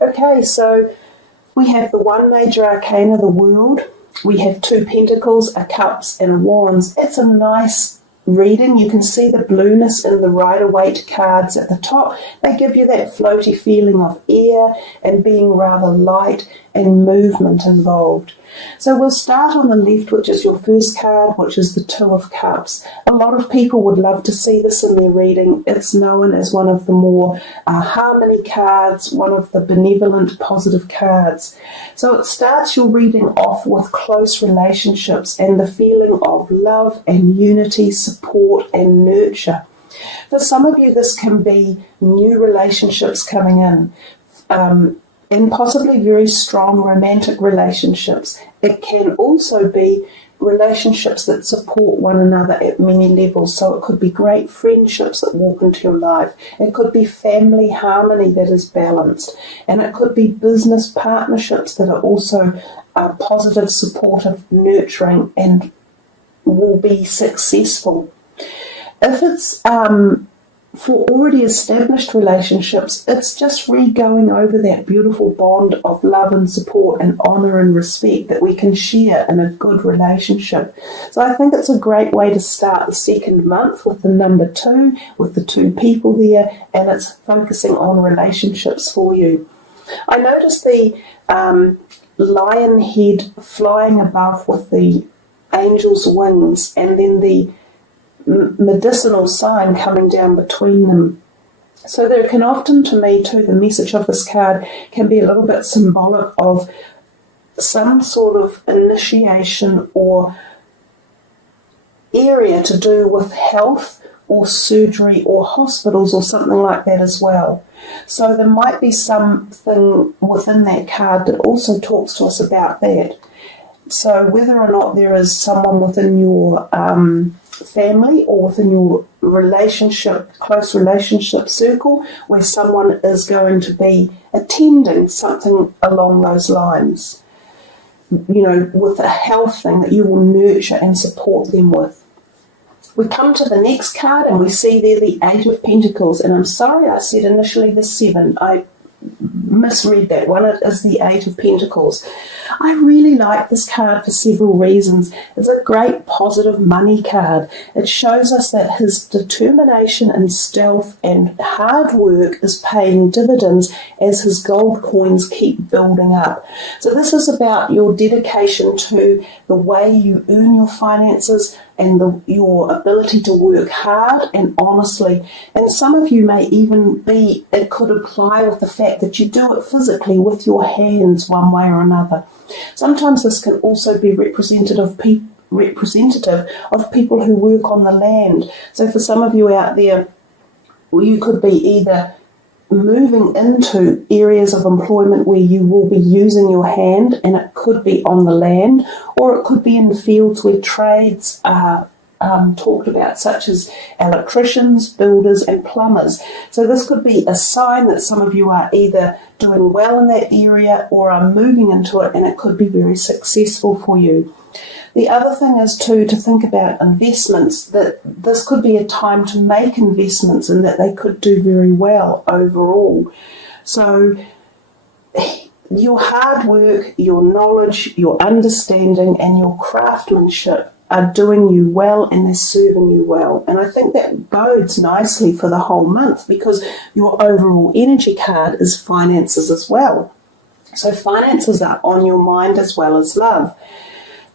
Okay, so we have the one major arcana, the World. We have 2 Pentacles, a Cups, and a Wands. It's a nice reading. You can see the blueness in the Rider-Waite cards at the top. They give you that floaty feeling of air and being rather light and movement involved. So we'll start on the left, which is your first card, which is the 2 of Cups. A lot of people would love to see this in their reading. It's known as one of the more harmony cards, one of the benevolent, positive cards. So it starts your reading off with close relationships and the feeling of love and unity, support and nurture. For some of you, this can be new relationships coming in. And possibly very strong romantic relationships. It can also be relationships that support one another at many levels. So it could be great friendships that walk into your life. It could be family harmony that is balanced. And it could be business partnerships that are also positive, supportive, nurturing, and will be successful. If it's for already established relationships, it's just re-going over that beautiful bond of love and support and honour and respect that we can share in a good relationship. So I think it's a great way to start the second month with the number 2, with the 2 people there, and it's focusing on relationships for you. I noticed the lion head flying above with the angel's wings, and then the medicinal sign coming down between them. So there can often, to me too, the message of this card can be a little bit symbolic of some sort of initiation or area to do with health or surgery or hospitals or something like that as well. So there might be something within that card that also talks to us about that. So whether or not there is someone within your family or within your relationship, close relationship circle, where someone is going to be attending something along those lines, you know, with a health thing that you will nurture and support them with. We come to the next card and we see there the 8 of Pentacles, and I'm sorry I said initially the 7. I misread that one. It is the 8 of Pentacles. I really like this card for several reasons. It's a great positive money card. It shows us that his determination and stealth and hard work is paying dividends as his gold coins keep building up. So this is about your dedication to the way you earn your finances and your ability to work hard and honestly. And some of you may even be, it could apply with the fact that you do it physically with your hands one way or another. Sometimes this can also be representative of people who work on the land. So for some of you out there, you could be either moving into areas of employment where you will be using your hand, and it could be on the land, or it could be in fields where trades are talked about, such as electricians, builders and plumbers. So this could be a sign that some of you are either doing well in that area or are moving into it, and it could be very successful for you. The other thing is too to think about investments, that this could be a time to make investments and that they could do very well overall. So your hard work, your knowledge, your understanding and your craftsmanship are doing you well and they're serving you well. And I think that bodes nicely for the whole month because your overall energy card is finances as well. So finances are on your mind as well as love.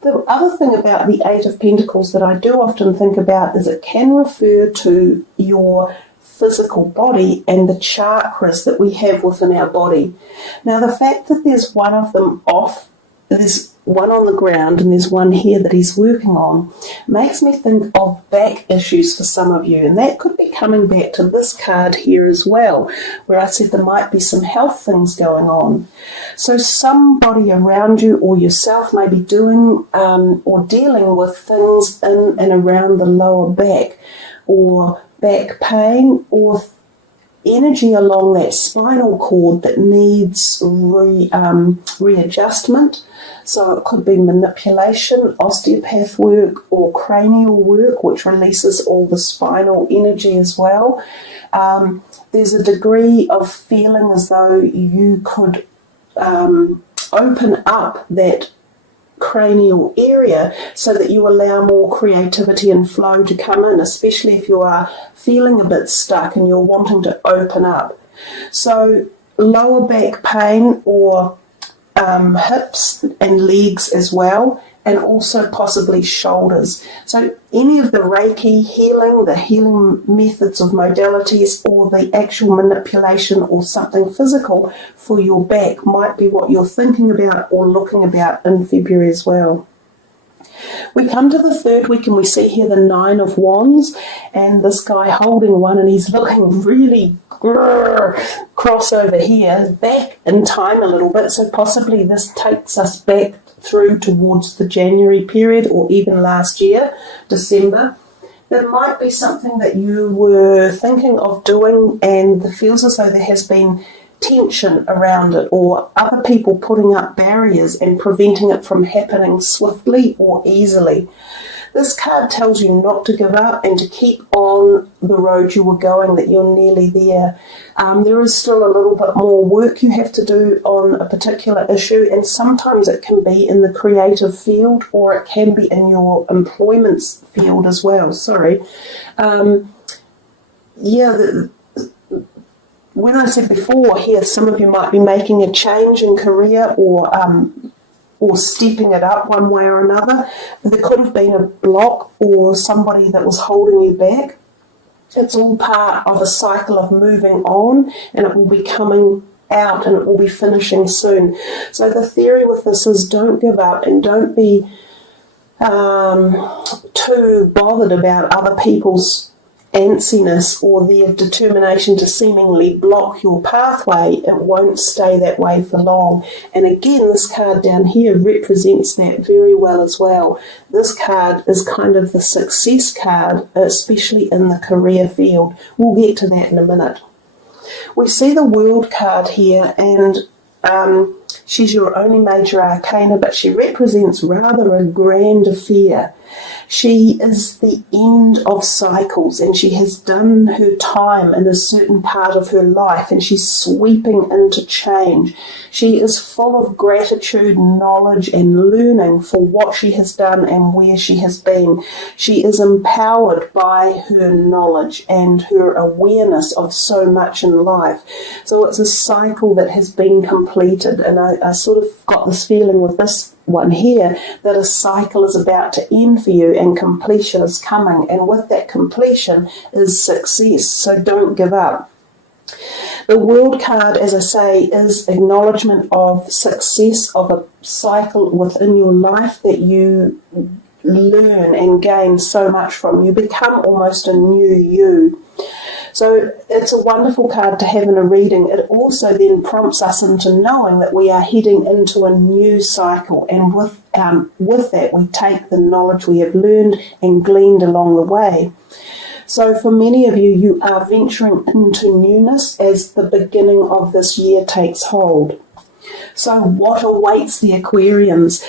The other thing about the 8 of Pentacles that I do often think about is it can refer to your physical body and the chakras that we have within our body. Now the fact that there's one of them off, there's one on the ground and there's one here that he's working on, makes me think of back issues for some of you, and that could be coming back to this card here as well, where I said there might be some health things going on. So somebody around you or yourself may be doing or dealing with things in and around the lower back, or back pain, or energy along that spinal cord that needs readjustment. So it could be manipulation, osteopath work, or cranial work, which releases all the spinal energy as well. there's a degree of feeling as though you could open up that cranial area so that you allow more creativity and flow to come in, especially if you are feeling a bit stuck and you're wanting to open up. So lower back pain or hips and legs as well, and also possibly shoulders. So any of the Reiki healing, the healing methods of modalities, or the actual manipulation or something physical for your back might be what you're thinking about or looking about in February as well. We come to the third week and we see here the Nine of Wands and this guy holding one, and he's looking really cross over here, back in time a little bit, so possibly this takes us back through towards the January period or even last year, December. There might be something that you were thinking of doing and it feels as though there has been tension around it, or other people putting up barriers and preventing it from happening swiftly or easily. This card tells you not to give up and to keep on the road you were going, that you're nearly there. There is still a little bit more work you have to do on a particular issue, and sometimes it can be in the creative field or it can be in your employment field as well. When I said before here, some of you might be making a change in career or stepping it up one way or another. There could have been a block or somebody that was holding you back. It's all part of a cycle of moving on, and it will be coming out and it will be finishing soon. So the theory with this is don't give up and don't be too bothered about other people's antsiness or their determination to seemingly block your pathway. It won't stay that way for long. And again, this card down here represents that very well as well. This card is kind of the success card, especially in the career field. We'll get to that in a minute. We see the World card here, and she's your only major arcana, but she represents rather a grand affair. She is the end of cycles, and she has done her time in a certain part of her life, and she's sweeping into change. She is full of gratitude, knowledge, and learning for what she has done and where she has been. She is empowered by her knowledge and her awareness of so much in life. So it's a cycle that has been completed, and I sort of got this feeling with this one here that a cycle is about to end for you and completion is coming, and with that completion is success. So don't give up. The World card, as I say, is acknowledgement of success of a cycle within your life that you learn and gain so much from. You become almost a new you. So it's a wonderful card to have in a reading. It also then prompts us into knowing that we are heading into a new cycle, and with that we take the knowledge we have learned and gleaned along the way. So for many of you, you are venturing into newness as the beginning of this year takes hold. So what awaits the Aquarians?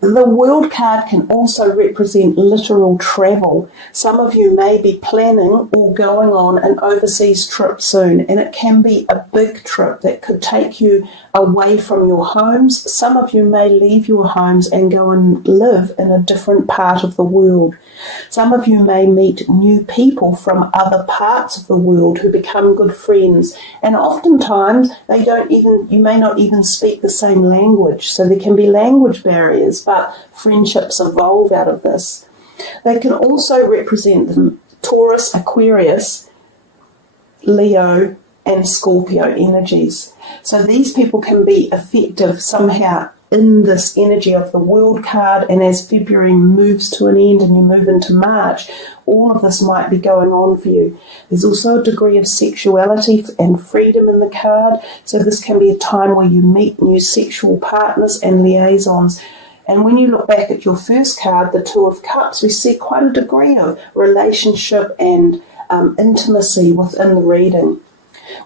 The World card can also represent literal travel. Some of you may be planning or going on an overseas trip soon, and it can be a big trip that could take you away from your homes. Some of you may leave your homes and go and live in a different part of the world. Some of you may meet new people from other parts of the world who become good friends, and oftentimes you may not even speak the same language, so there can be language barriers, but friendships evolve out of this. They can also represent Taurus, Aquarius, Leo, and Scorpio energies. So these people can be effective somehow in this energy of the World card, and as February moves to an end and you move into March, all of this might be going on for you. There's also a degree of sexuality and freedom in the card, so this can be a time where you meet new sexual partners and liaisons. And when you look back at your first card, the Two of Cups, we see quite a degree of relationship and intimacy within the reading.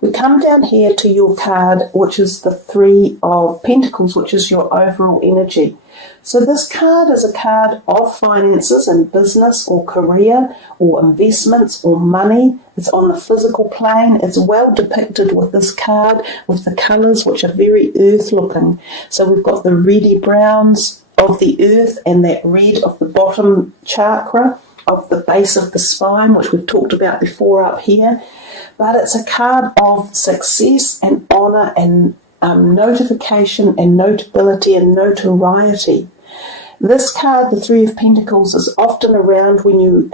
We come down here to your card, which is the Three of Pentacles, which is your overall energy. So this card is a card of finances and business or career or investments or money. It's on the physical plane. It's well depicted with this card with the colours, which are very earth looking. So we've got the reddy browns of the earth and that red of the bottom chakra of the base of the spine, which we've talked about before up here. But it's a card of success and honour and notification and notability and notoriety. This card, the Three of Pentacles, is often around when you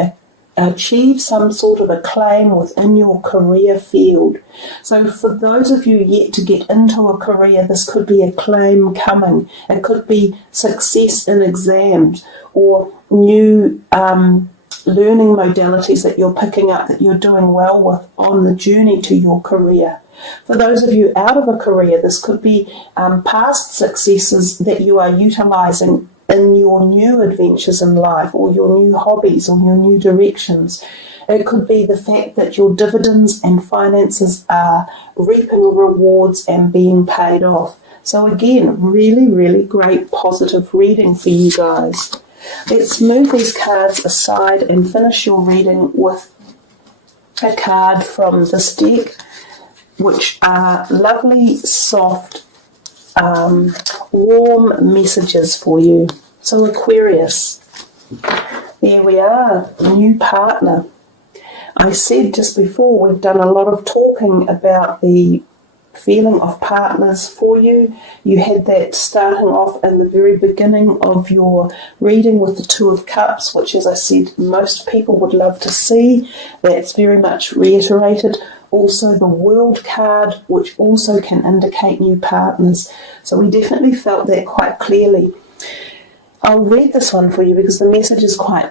achieve some sort of acclaim within your career field. So for those of you yet to get into a career, this could be acclaim coming. It could be success in exams or new learning modalities that you're picking up that you're doing well with on the journey to your career. For those of you out of a career, this could be past successes that you are utilising in your new adventures in life or your new hobbies or your new directions. It could be the fact that your dividends and finances are reaping rewards and being paid off. So again, really, really great positive reading for you guys. Let's move these cards aside and finish your reading with a card from this deck, which are lovely, soft, warm messages for you. So Aquarius, there we are, new partner. I said just before we've done a lot of talking about the feeling of partners for you. You had that starting off in the very beginning of your reading with the Two of Cups, which, as I said, most people would love to see. That's very much reiterated. Also the World card, which also can indicate new partners. So we definitely felt that quite clearly. I'll read this one for you because the message is quite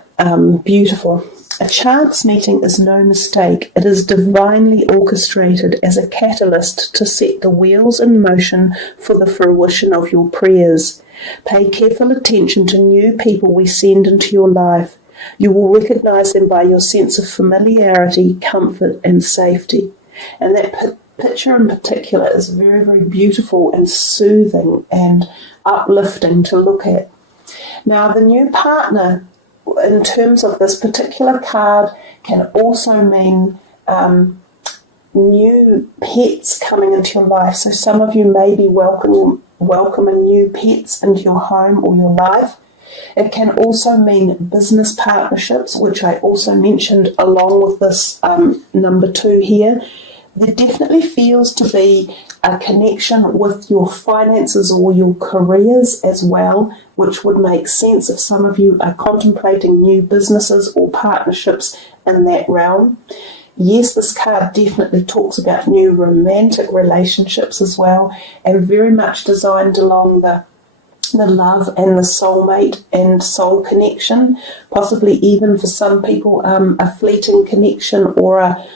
beautiful. A chance meeting is no mistake. It is divinely orchestrated as a catalyst to set the wheels in motion for the fruition of your prayers. Pay careful attention to new people we send into your life. You will recognize them by your sense of familiarity, comfort, and safety. And that picture in particular is very, very beautiful and soothing and uplifting to look at. Now, the new partner, in terms of this particular card, can also mean new pets coming into your life. So some of you may be welcoming new pets into your home or your life. It can also mean business partnerships, which I also mentioned along with this number 2 here. There definitely feels to be a connection with your finances or your careers as well, which would make sense if some of you are contemplating new businesses or partnerships in that realm. Yes, this card definitely talks about new romantic relationships as well, and very much designed along the love and the soulmate and soul connection, possibly even for some people a fleeting connection or a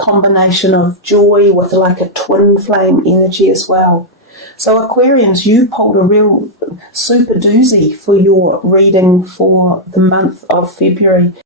combination of joy with like a twin flame energy as well. So Aquarians, you pulled a real super doozy for your reading for the month of February.